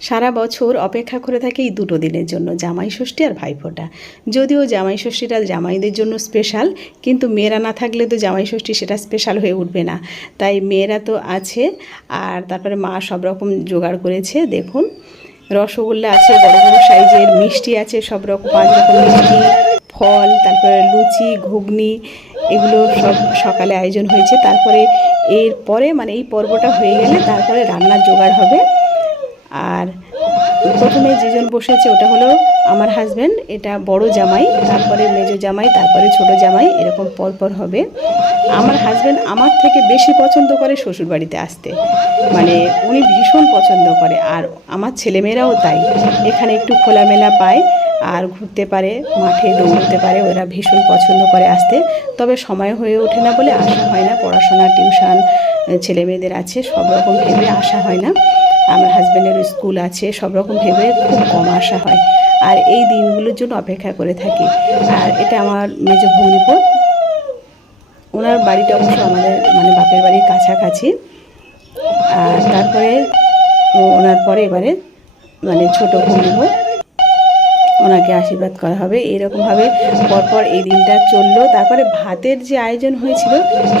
সারা বছর অপেক্ষা করে থাকে এই দুটো দিনের জন্য, জামাই ষষ্ঠী আর ভাইফোঁটা। যদিও জামাই ষষ্ঠীটা জামাইদের জন্য স্পেশাল, কিন্তু মেয়েরা না থাকলে তো জামাই ষষ্ঠী সেটা স্পেশাল হয়ে উঠবে না। তাই মেয়েরা তো আছে, আর তারপরে মা সব রকম জোগাড় করেছে, দেখুন। রসগোল্লা আছে, বড় বড় সাইজের, মিষ্টি আছে, সব রকম, পাঁচ রকম মিষ্টি, ফল, তারপরে লুচি, ঘুগনি, এগুলো সব সকালে আয়োজন হয়েছে। তারপরে এর পরে মানে এই পর্বটা হয়ে গেলে তারপরে রান্নার জোগাড় হবে। আর প্রথমে যেজন বসেছে ওটা হলো আমার হাজব্যান্ড এটা বড় জামাই, তারপরে মেজো জামাই, তারপরে ছোট জামাই, এরকম পরপর হবে। আমার হাজব্যান্ড আমার থেকে বেশি পছন্দ করে শ্বশুরবাড়িতে আসতে। মানে উনি ভীষণ পছন্দ করে, আর আমার ছেলেমেয়েরাও তাই। এখানে একটু খোলামেলা পায়, আর ঘুরতে পারে, মাঠে দৌড়তে পারে, ওরা ভীষণ পছন্দ করে আসতে। তবে সময় হয়ে ওঠে না বলে আসা হয় না, পড়াশোনা, টিউশন, ছেলেমেয়েদের আছে, সব রকম ভেবে আসা হয় না। আমার হাজব্যান্ডের স্কুল আছে, সব রকম ভেবে খুব কম আসা হয়। আর এই দিনগুলোর জন্য অপেক্ষা করে থাকি। আর এটা আমার মেজ ভগ্নিপদ ওনার বাড়িটা অবশ্য আমাদের মানে বাপের বাড়ির কাছাকাছি। আর তারপরে ওনার পরে এবারে মানে ছোট ভগ্নিপদ ওনাকে আশীর্বাদ করা হবে। এরকমভাবে পরপর এই দিনটা চলল। তারপরে ভাতের যে আয়োজন হয়েছিল,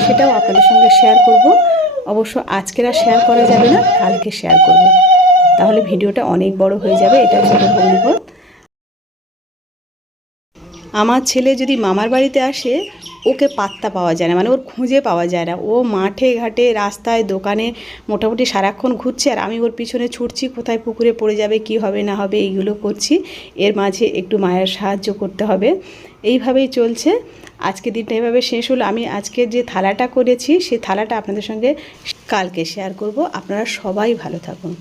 সেটাও আপনাদের সঙ্গে শেয়ার করব। অবশ্য আজকের আর শেয়ার করা যাবে না, কালকে শেয়ার করব। তাহলে ভিডিওটা অনেক বড় হয়ে যাবে এটা ছোটো ভগ্নিপদ আমার ছেলে যদি মামার বাড়িতে আসে, ওকে পাত্তা পাওয়া যায় না মানে ওর খুঁজে পাওয়া যায় না। ও মাঠে ঘাটে, রাস্তায়, দোকানে মোটামুটি সারাক্ষণ ঘুরছে আর আমি ওর পিছনে ছুটছি, কোথায় পুকুরে পড়ে যাবে, কি হবে, না হবে, এইগুলো করছি। এর মাঝে একটু মায়ের সাহায্য করতে হবে। এইভাবেই চলছে। আজকে দিনটা এভাবে শেষ হলো। আমি আজকে যে থালাটা করেছি সেই থালাটা আপনাদের সঙ্গে কালকে শেয়ার করব। আপনারা সবাই ভালো থাকুন।